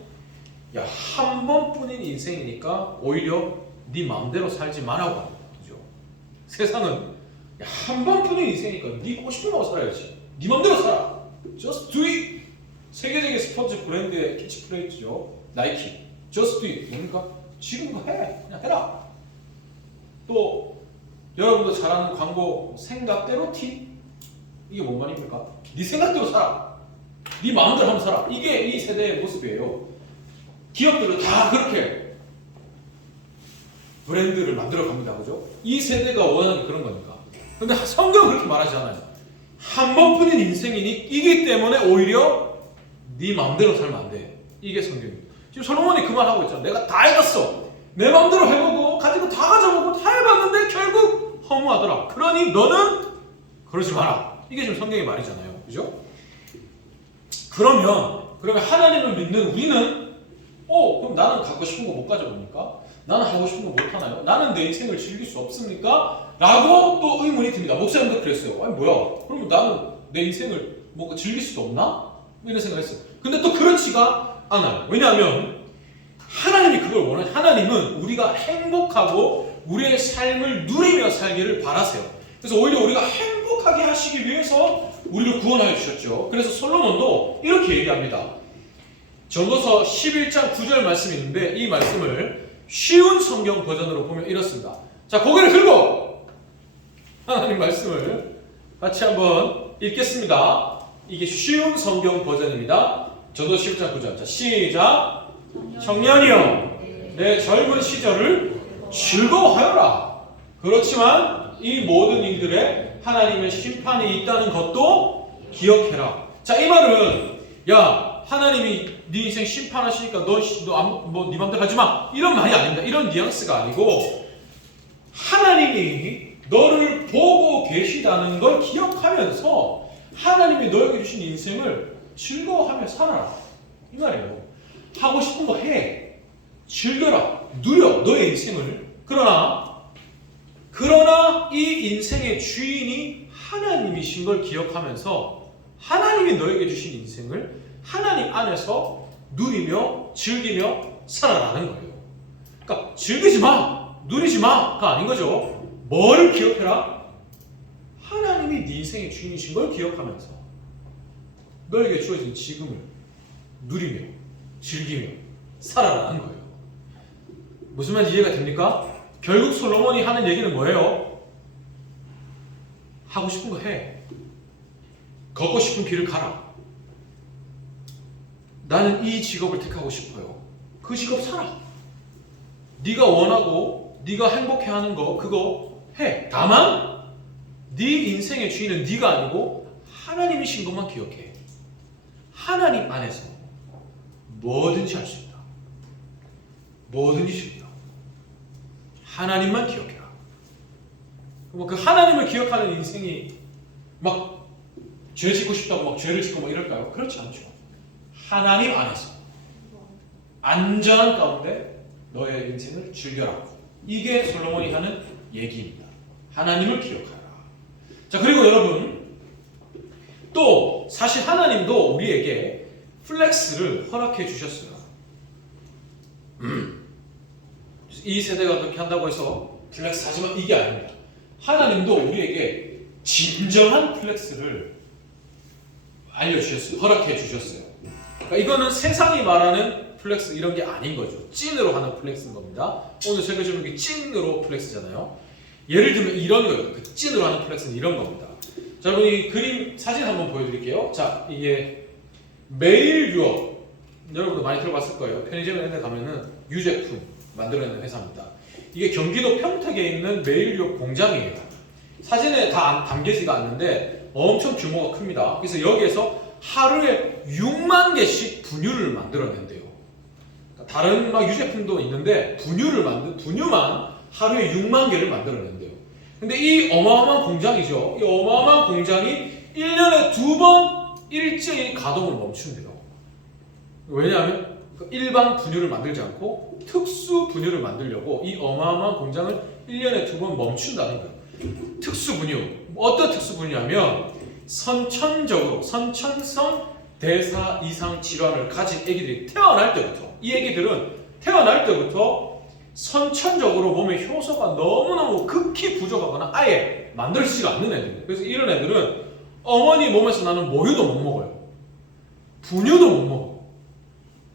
한 번뿐인 인생이니까 오히려 네 마음대로 살지 말라고 합니다. 그죠? 세상은 한 번뿐인 인생이니까 네 하고 싶은 거 살아야지. 네 마음대로 살아. Just do it. 세계적인 스포츠 브랜드의 캐치프레이즈죠. 나이키. Just do it. 뭡니까? 지금 그거 해. 그냥 해라. 또 여러분도 잘 아는 광고, 생각대로 티. 이게 뭔 말입니까? 네 생각대로 살아. 네 마음대로 하면 살아. 이게 이 세대의 모습이에요. 기업들은 다 그렇게 브랜드를 만들어 갑니다. 그죠? 이 세대가 원하는 그런 거니까. 근데 성경은 그렇게 말하지 않아요. 한 번뿐인 인생이기 때문에 오히려 네 마음대로 살면 안 돼. 이게 성경입니다. 지금 솔로몬이 그 말 하고 있잖아. 내가 다 해봤어. 내 마음대로 해보고 가지고 다 가져보고 다 해봤는데 결국 허무하더라. 그러니 너는 그러지 마라. 이게 지금 성경의 말이잖아요. 그죠? 그러면 하나님을 믿는 우리는 그럼 나는 갖고 싶은 거 못 가져봅니까? 나는 하고 싶은 거 못 하나요? 나는 내 인생을 즐길 수 없습니까? 라고 또 의문이 듭니다. 목사님도 그랬어요. 아니 뭐야? 그러면 나는 내 인생을 뭔가 즐길 수도 없나? 뭐 이런 생각을 했어요. 근데 또 그렇지가 않아요. 왜냐하면 하나님이 그걸 원하죠. 하나님은 우리가 행복하고 우리의 삶을 누리며 살기를 바라세요. 그래서 오히려 우리가 행복하게 하시기 위해서 우리를 구원하여 주셨죠. 그래서 솔로몬도 이렇게 얘기합니다. 전도서 11장 9절 말씀이 있는데, 이 말씀을 쉬운 성경 버전으로 보면 이렇습니다. 자, 고개를 들고 하나님 말씀을 같이 한번 읽겠습니다. 이게 쉬운 성경 버전입니다. 전도서 11장 9절. 자, 시작. 청년이여, 내 젊은 시절을 즐거워하여라. 그렇지만 이 모든 일들에 하나님의 심판이 있다는 것도 기억해라. 자, 이 말은 하나님이 네 인생 심판하시니까 네 맘대로 하지 마, 이런 말이 아닙니다. 이런 뉘앙스가 아니고, 하나님이 너를 보고 계시다는 걸 기억하면서 하나님이 너에게 주신 인생을 즐거워하며 살아라, 이 말이에요. 하고 싶은 거 해, 즐겨라, 누려 너의 인생을. 그러나 이 인생의 주인이 하나님이신 걸 기억하면서 하나님이 너에게 주신 인생을 하나님 안에서 누리며 즐기며 살아가는 거예요. 그러니까 즐기지 마, 누리지 마가 아닌 거죠. 뭘 기억해라? 하나님이 네 인생의 주인이신 걸 기억하면서 너에게 주어진 지금을 누리며 즐기며 살아가는 거예요. 무슨 말인지 이해가 됩니까? 결국 솔로몬이 하는 얘기는 뭐예요? 하고 싶은 거 해. 걷고 싶은 길을 가라. 나는 이 직업을 택하고 싶어요. 그 직업 살아. 네가 원하고 네가 행복해하는 거 그거 해. 다만 네 인생의 주인은 네가 아니고 하나님이신 것만 기억해. 하나님 안에서 뭐든지 할 수 있다. 뭐든지 쉽다. 하나님만 기억해라. 그 하나님을 기억하는 인생이 막 죄 짓고 싶다고 막 죄를 짓고 막 이럴까요? 그렇지 않죠. 하나님 안에서 안전한 가운데 너의 인생을 즐겨라. 이게 솔로몬이 하는 얘기입니다. 하나님을 기억하라. 자, 그리고 여러분 또 사실 하나님도 우리에게 플렉스를 허락해 주셨어요. 이 세대가 그렇게 한다고 해서 플렉스 하지만 이게 아닙니다. 하나님도 우리에게 진정한 플렉스를 알려주셨어요. 허락해 주셨어요. 그러니까 이거는 세상이 말하는 플렉스 이런 게 아닌 거죠. 찐으로 하는 플렉스인 겁니다. 오늘 제가 좀 이게 찐으로 플렉스잖아요. 예를 들면 이런 거예요. 그 찐으로 하는 플렉스는 이런 겁니다. 자, 여러분 이 그림 사진 한번 보여드릴게요. 자, 이게 매일 유업 여러분도 많이 들어봤을 거예요. 편의점 이런 데 가면은 유제품 만들어내는 회사입니다. 이게 경기도 평택에 있는 매일 유업 공장이에요. 사진에 다 담겨지가 않는데 엄청 규모가 큽니다. 그래서 여기에서 하루에 6만 개씩 분유를 만들어낸대요. 그러니까 다른 막 유제품도 있는데 분유만 하루에 6만 개를 만들어낸대요. 근데 이 어마어마한 공장이죠. 이 어마어마한 공장이 1년에 2번 일제히 가동을 멈춘대요. 왜냐하면 일반 분유를 만들지 않고 특수 분유를 만들려고 이 어마어마한 공장을 1년에 2번 멈춘다는 거예요. 특수 분유. 어떤 특수 분유냐면 선천성 대사 이상 질환을 가진 아기들이 태어날 때부터 이 아기들은 태어날 때부터 선천적으로 몸의 효소가 너무너무 극히 부족하거나 아예 만들어지지가 않는 애들. 그래서 이런 애들은 어머니 몸에서 나는 모유도 못 먹어요. 분유도 못 먹어.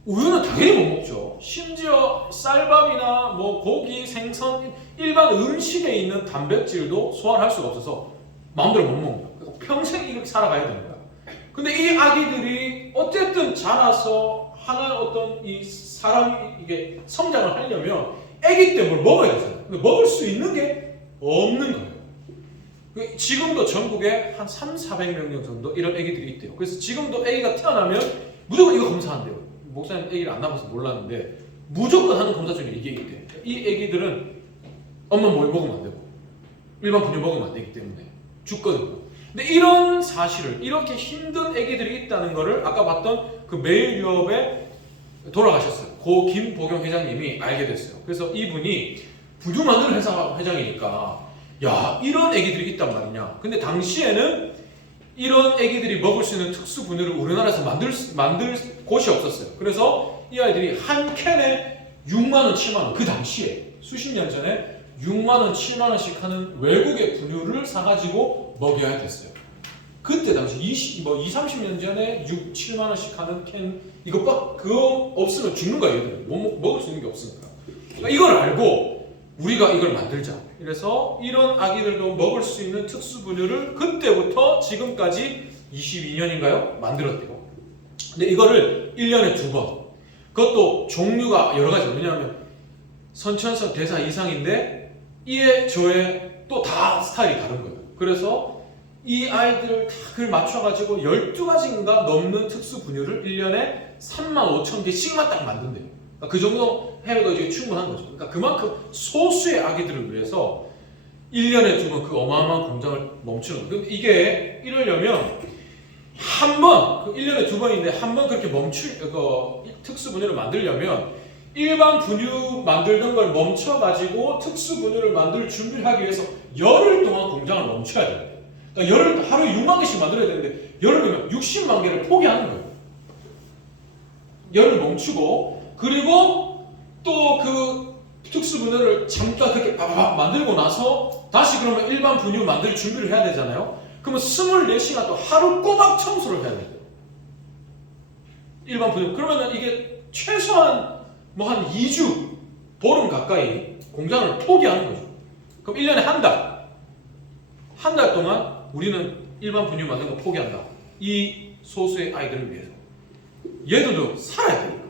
우유는 당연히 못 먹죠. 심지어 쌀밥이나 뭐 고기, 생선, 일반 음식에 있는 단백질도 소화할 수가 없어서 마음대로 못 먹는다. 평생 이렇게 살아가야 되는 거야. 근데 이 아기들이 어쨌든 자라서 하나의 어떤 이 사람이 이게 성장을 하려면 아기 때 뭘 먹어야 되잖아요. 근데 먹을 수 있는 게 없는 거예요. 지금도 전국에 한 300~400명 정도 이런 아기들이 있대요. 그래서 지금도 아기가 태어나면 무조건 이거 검사한대요. 목사님 아기를 안 낳아서 몰랐는데 무조건 하는 검사 중에 이게 있대. 이 아기들은 엄마 뭘 먹으면 안 되고 일반 분유 먹으면 안 되기 때문에 죽거든요. 근데 이런 사실을 이렇게 힘든 아기들이 있다는 거를 아까 봤던 그 매일 유업에 돌아가셨어요. 고 김보경 회장님이 알게 됐어요. 그래서 이분이 분유 만드는 회사 회장이니까 야 이런 아기들이 있단 말이냐. 근데 당시에는 이런 아기들이 먹을 수 있는 특수 분유를 우리나라에서 만들 곳이 없었어요. 그래서 이 아이들이 한 캔에 6만 원, 7만 원, 그 당시에 수십 년 전에 6만 원, 7만 원씩 하는 외국의 분유를 사가지고 먹여야 됐어요. 그때 당시 30년 전에 6, 7만 원씩 하는 캔 그거 없으면 죽는 거야 얘들은. 먹을 수 있는 게 없으니까. 그러니까 이걸 알고 우리가 이걸 만들자. 그래서 이런 아기들도 먹을 수 있는 특수 분유를 그때부터 지금까지 22년인가요? 만들었대요. 근데 이거를 1년에 2번. 그것도 종류가 여러 가지. 왜냐하면 선천성 대사 이상인데 이에 저에 또 다 스타일이 다른 거예요. 그래서 이 아이들을 다 그걸 맞춰가지고 12가지인가 넘는 특수 분유를 1년에 35,000개씩만 딱 만든대요. 그러니까 그 정도 해도 이제 충분한 거죠. 그러니까 그만큼 소수의 아기들을 위해서 1년에 2번 그 어마어마한 공장을 멈추는 거예요. 이게 이러려면 한 번, 그 1년에 2번인데 한 번 그렇게 특수 분유를 만들려면 일반 분유 만들던 걸 멈춰가지고 특수 분유를 만들 준비를 하기 위해서 열흘 동안 공장을 멈춰야 돼요. 그러니까 하루에 6만 개씩 만들어야 되는데 열흘이면 60만 개를 포기하는 거예요. 열을 멈추고 그리고 또 그 특수 분해를 잠깐 그렇게 만들고 나서 다시 그러면 일반 분유 만들 준비를 해야 되잖아요. 그러면 24시간 또 하루 꼬박 청소를 해야 돼요. 일반 분유. 그러면 이게 최소한 뭐 한 2주, 보름 가까이 공장을 포기하는 거죠. 그럼 1년에 한 달. 한 달 동안 우리는 일반 분유 만드는 거 포기한다. 이 소수의 아이들을 위해서. 얘들도 살아야 되니까.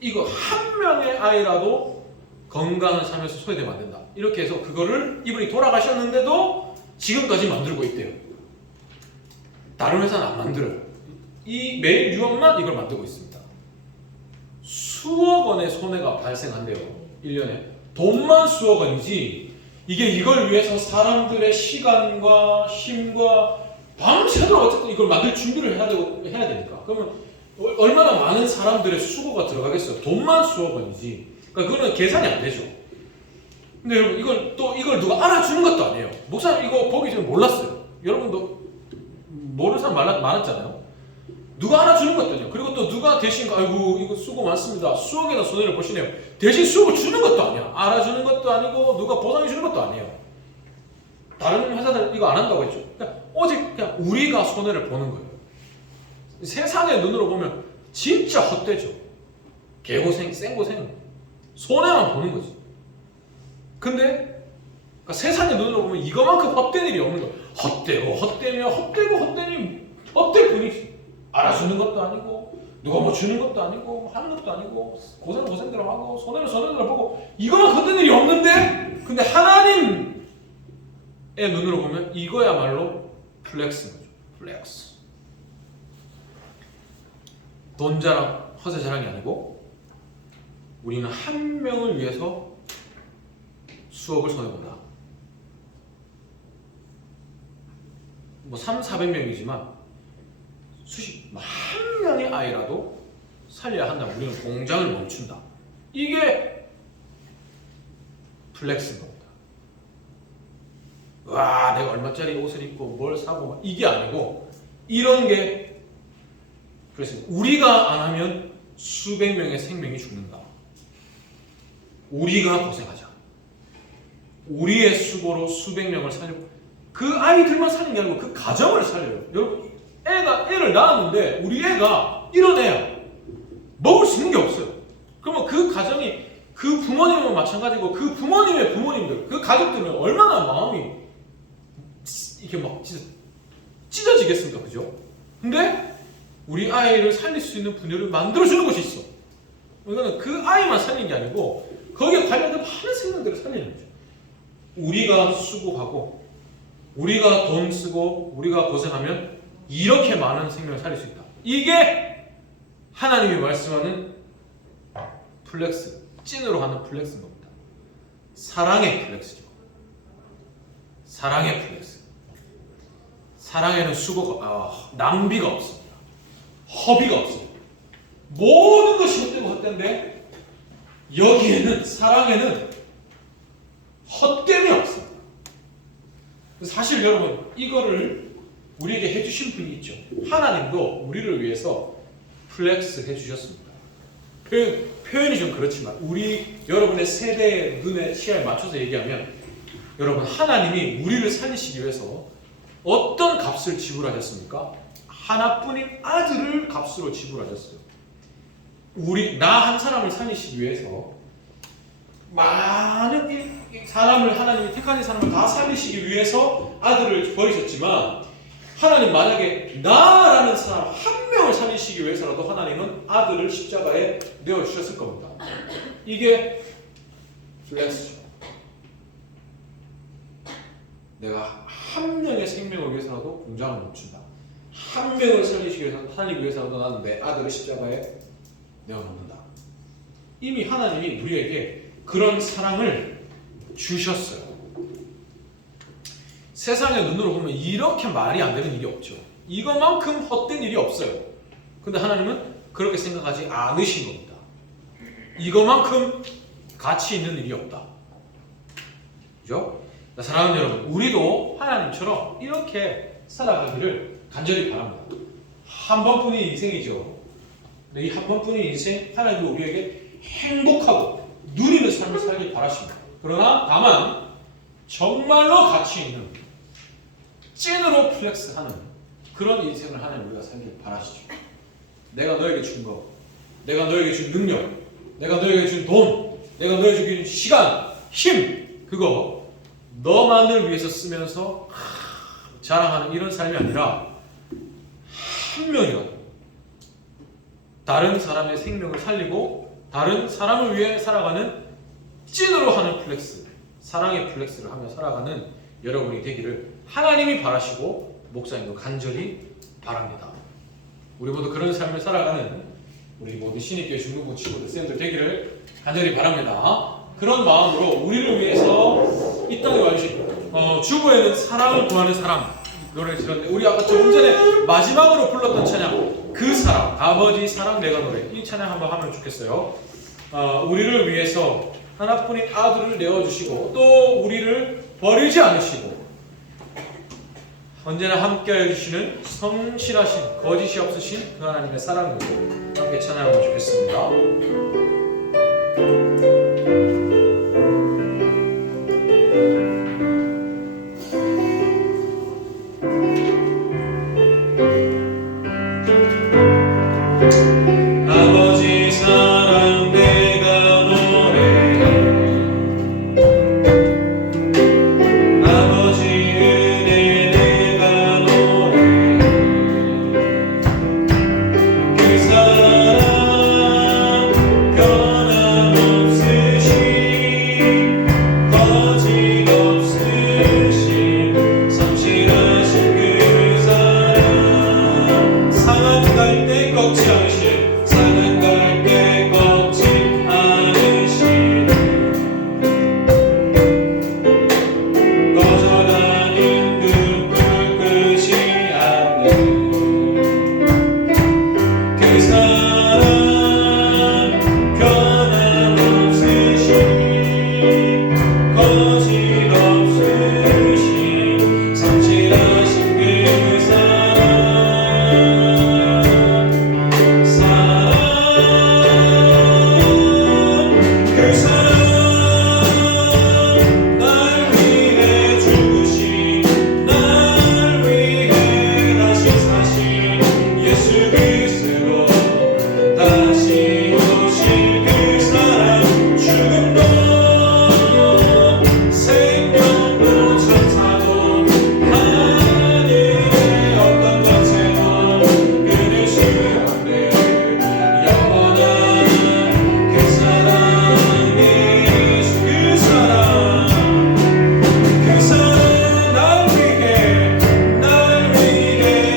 이거 한 명의 아이라도 건강한 삶에서 소외되면 안 된다. 이렇게 해서 그거를 이분이 돌아가셨는데도 지금까지 만들고 있대요. 다른 회사는 안 만들어요. 이 매일 유언만 이걸 만들고 있습니다. 수억 원의 손해가 발생한대요. 1년에. 돈만 수억 원이지 이게 이걸 위해서 사람들의 시간과 힘과 밤새도록 어쨌든 이걸 만들 준비를 해야 되니까. 그러면 얼마나 많은 사람들의 수고가 들어가겠어요. 돈만 수억 원이지. 그러니까 그거는 계산이 안 되죠. 근데 여러분 이걸 누가 알아주는 것도 아니에요. 목사님 이거 보기 전에 몰랐어요. 여러분도 모르는 사람 많았잖아요. 누가 알아주는 것도 아니에요. 그리고 또 누가 대신 아이고 이거 수고 많습니다. 수억이나 손해를 보시네요. 대신 수억을 주는 것도 아니야. 알아주는 것도 아니고 누가 보상해 주는 것도 아니에요. 다른 회사들 이거 안 한다고 했죠. 그러니까 오직 그냥 우리가 손해를 보는 거예요. 세상의 눈으로 보면 진짜 헛되죠. 개고생, 생고생, 손해만 보는 거지. 근데 그러니까 세상의 눈으로 보면 이거만큼 헛된 일이 없는 거예요. 헛되고 헛되며 헛되고 헛되니 헛될 뿐이지. 알아주는 것도 아니고 누가 뭐 주는 것도 아니고 하는 것도 아니고 고생대로 하고 손해를 보고 이거만 헛된 일이 없는데 근데 하나님의 눈으로 보면 이거야말로 플렉스인 거죠. 플렉스. 돈 자랑, 허세 자랑이 아니고 우리는 한 명을 위해서 수억을 손해본다. 뭐 300~400명이지만 한 명의 아이라도 살려야 한다. 우리는 공장을 멈춘다. 이게 플렉스인 겁니다. 와, 내가 얼마짜리 옷을 입고 뭘 사고 이게 아니고 이런 게 그렇습니다. 우리가 안 하면 수백 명의 생명이 죽는다. 우리가 고생하자. 우리의 수고로 수백 명을 살리고 그 아이들만 살리는 게 아니고 그 가정을 살려요. 여러분 애를 낳았는데 우리 애가 이런 애야. 먹을 수 있는 게 없어요. 그러면 그 가정이 그 부모님은 마찬가지고 그 부모님의 부모님들 그 가족들은 얼마나 마음이 이렇게 막 진짜 찢어지겠습니까? 그죠? 근데 우리 아이를 살릴 수 있는 분야를 만들어주는 것이 있어. 이거는 그 아이만 살리는 게 아니고 거기에 관련된 많은 생명들을 살리는 거죠. 우리가 수고하고 우리가 돈 쓰고 우리가 고생하면 이렇게 많은 생명을 살릴 수 있다. 이게 하나님이 말씀하는 플렉스, 찐으로 가는 플렉스인 겁니다. 사랑의 플렉스죠. 사랑의 플렉스. 사랑에는 수고가 낭비가 없습니다. 허비가 없습니다. 모든 것이 헛되고 헛된데 여기에는 사랑에는 헛됨이 없습니다. 사실 여러분 이거를 우리에게 해주신 분이 있죠. 하나님도 우리를 위해서 플렉스 해주셨습니다. 표현이 좀 그렇지만 여러분의 세대의 눈에 시야에 맞춰서 얘기하면 여러분 하나님이 우리를 살리시기 위해서 어떤 값을 지불하셨습니까? 하나뿐인 아들을 값으로 지불하셨어요. 나 한 사람을 살리시기 위해서 많은 사람을 하나님이 택하신 사람을 다 살리시기 위해서 아들을 버리셨지만 하나님 만약에 나라는 사람 한 명을 살리시기 위해서라도 하나님은 아들을 십자가에 내어주셨을 겁니다. 이게 플렉스죠. 내가 한 명의 생명을 위해서라도 공장을 멈춘다. 한 명을 살리기 위해서라도 나는 내 아들을 십자가에 내어놓는다. 이미 하나님이 우리에게 그런 사랑을 주셨어요. 세상의 눈으로 보면 이렇게 말이 안 되는 일이 없죠. 이것만큼 헛된 일이 없어요. 근데 하나님은 그렇게 생각하지 않으신 겁니다. 이것만큼 가치 있는 일이 없다. 그죠? 사랑하는 여러분, 우리도 하나님처럼 이렇게 살아가기를 간절히 바랍니다. 한 번뿐인 인생이죠. 이 한 번뿐인 인생 하나님은 우리에게 행복하고 누리는 삶을 살길 바라십니다. 그러나 다만 정말로 가치 있는 찐으로 플렉스하는 그런 인생을 하나님 우리가 살길 바라시죠. 내가 너에게 준 거, 내가 너에게 준 능력, 내가 너에게 준 돈, 내가 너에게 준 시간, 힘, 그거 너만을 위해서 쓰면서 자랑하는 이런 삶이 아니라 한 명이라도 다른 사람의 생명을 살리고 다른 사람을 위해 살아가는 찐으로 하는 플렉스, 사랑의 플렉스를 하며 살아가는 여러분이 되기를 하나님이 바라시고 목사님도 간절히 바랍니다. 우리 모두 그런 삶을 살아가는 우리 모든 신입교회 중등부 친구들, 쌤들 되기를 간절히 바랍니다. 그런 마음으로 우리를 위해서 이 땅에 와주신 주부에는 사랑을 구하는 사람 노래를 들었는데, 우리 아까 조금 전에 마지막으로 불렀던 찬양, 그 사랑, 아버지 사랑 내가 노래, 이 찬양 한번 하면 좋겠어요. 우리를 위해서 하나뿐인 아들을 내어주시고 또 우리를 버리지 않으시고 언제나 함께하여 주시는 성실하신, 거짓이 없으신 그 하나님의 사랑을 함께 찬양하면 좋겠습니다. 아버지 사랑 내가 노래해, 아버지 은혜 내가 노래해, 그 사랑 변함없으신 거짓 없으신 성실하신 그 사랑, 상한 갈 때 꺾지 않으신, 상한 갈 때 꺾지 않으신, 꺼져가는 눈불 끄지 않는 그 사랑 변함없으신 거짓 없으신 성실하신 그 그 사랑, 날 위해 죽으신, 날 위해 다시 사신 예수 그리스도, 다시 오실 그 사랑, 죽음도 생명도 천사도 하늘의 어떤 권세도 끊을 수 없네. 영원한 그 사랑, 예수 그 사랑, 그 사랑, 날 위해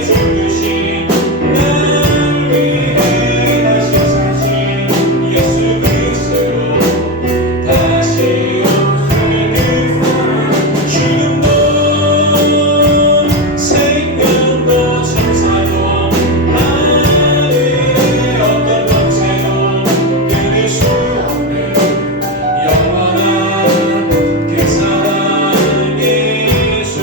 죽으신, 날 위해 다시 사신 예수 그리스도, 다시 오실 그 사랑, 죽음도 생명도 천사도 하늘의 어떤 권세도 끊을 수 없는 영원한 그 사랑, 예수.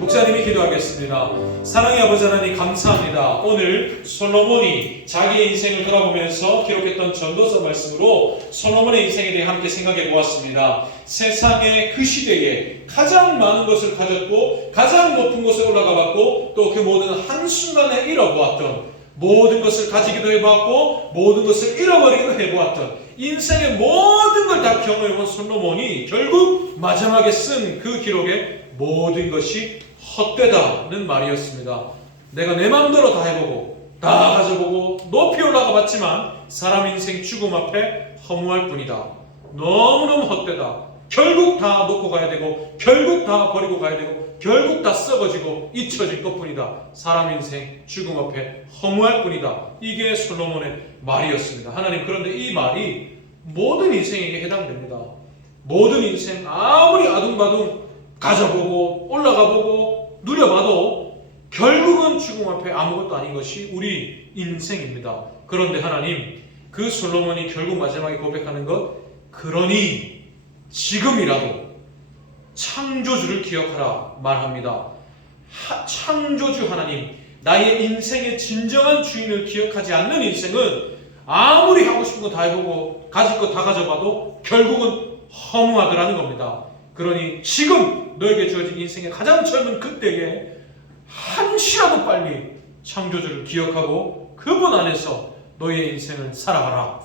목사님이 기도하겠습니다. 사랑의 아버지 하나님 감사합니다. 오늘 솔로몬이 자기의 인생을 돌아보면서 기록했던 전도서 말씀으로 솔로몬의 인생에 대해 함께 생각해 보았습니다. 세상의 그 시대에 가장 많은 것을 가졌고 가장 높은 곳에 올라가 봤고 또 그 모든 한순간에 잃어보았던, 모든 것을 가지기도 해보았고 모든 것을 잃어버리기도 해보았던 인생의 모든 걸 다 경험해본 솔로몬이 결국 마지막에 쓴 그 기록에 모든 것이 헛되다는 말이었습니다. 내가 내 마음대로 다 해보고 다 가져보고 높이 올라가 봤지만 사람 인생 죽음 앞에 허무할 뿐이다. 너무너무 헛되다. 결국 다 놓고 가야 되고 결국 다 버리고 가야 되고 결국 다 썩어지고 잊혀질 것뿐이다. 사람 인생 죽음 앞에 허무할 뿐이다. 이게 솔로몬의 말이었습니다. 하나님, 그런데 이 말이 모든 인생에게 해당됩니다. 모든 인생 아무리 아둥바둥 가져보고 올라가보고 누려봐도 결국은 죽음 앞에 아무것도 아닌 것이 우리 인생입니다. 그런데 하나님, 그 솔로몬이 결국 마지막에 고백하는 것, 그러니 지금이라도 창조주를 기억하라 말합니다. 창조주 하나님, 나의 인생의 진정한 주인을 기억하지 않는 인생은 아무리 하고 싶은 거 다 해보고 가질 거 다 가져봐도 결국은 허무하더라는 겁니다. 그러니 지금 너에게 주어진 인생의 가장 젊은 그때에 한시라도 빨리 창조주를 기억하고 그분 안에서 너의 인생을 살아가라.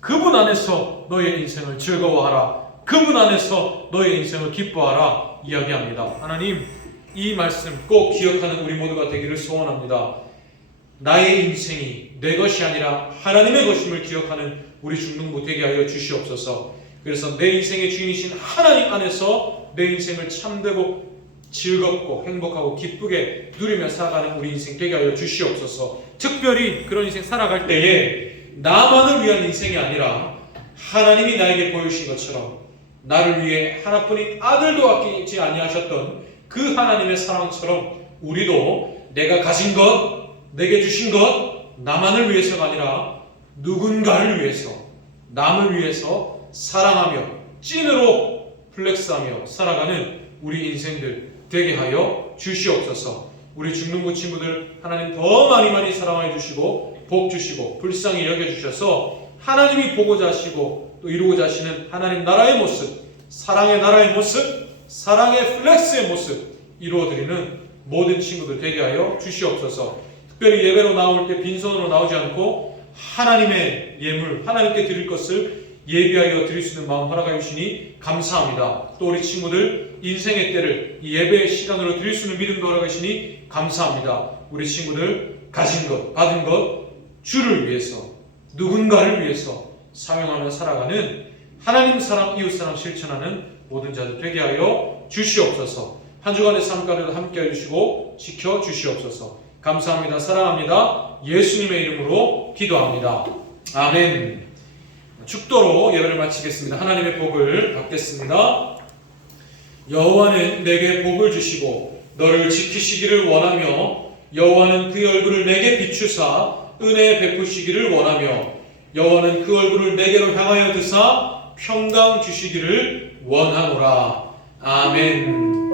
그분 안에서 너의 인생을 즐거워하라. 그분 안에서 너의 인생을 기뻐하라 이야기합니다. 하나님, 이 말씀 꼭 기억하는 우리 모두가 되기를 소원합니다. 나의 인생이 내 것이 아니라 하나님의 것임을 기억하는 우리 중등부 되게 하여 주시옵소서. 그래서 내 인생의 주인이신 하나님 안에서 내 인생을 참되고 즐겁고 행복하고 기쁘게 누리며 살아가는 우리 인생 되게 하여 주시옵소서. 특별히 그런 인생 살아갈 때에 나만을 위한 인생이 아니라 하나님이 나에게 보여주신 것처럼 나를 위해 하나뿐인 아들도 아끼지 아니하셨던 그 하나님의 사랑처럼 우리도 내가 가진 것, 내게 주신 것, 나만을 위해서가 아니라 누군가를 위해서, 남을 위해서 사랑하며 찐으로 플렉스하며 살아가는 우리 인생들 되게 하여 주시옵소서. 우리 중등부 친구들 하나님 더 많이 사랑해 주시고 복 주시고 불쌍히 여겨주셔서 하나님이 보고자 하시고 또 이루고자 하시는 하나님 나라의 모습, 사랑의 나라의 모습, 사랑의 플렉스의 모습 이루어드리는 모든 친구들 되게 하여 주시옵소서. 특별히 예배로 나올 때 빈손으로 나오지 않고 하나님의 예물, 하나님께 드릴 것을 예비하여 드릴 수 있는 마음 허락하여 주시니 감사합니다. 또 우리 친구들 인생의 때를 이 예배의 시간으로 드릴 수 있는 믿음도 허락하여 주시니 감사합니다. 우리 친구들 가진 것, 받은 것 주를 위해서, 누군가를 위해서 사용하며 살아가는 하나님 사랑, 이웃 사랑 실천하는 모든 자들 되게 하여 주시옵소서. 한 주간의 삶 가운데도 함께 해주시고 지켜 주시옵소서. 감사합니다. 사랑합니다. 예수님의 이름으로 기도합니다. 아멘. 축도로 예배를 마치겠습니다. 하나님의 복을 받겠습니다. 여호와는 내게 복을 주시고 너를 지키시기를 원하며 여호와는 그 얼굴을 내게 비추사 은혜 베푸시기를 원하며 여호와는 그 얼굴을 내게로 향하여 드사 평강 주시기를 원하노라. 아멘.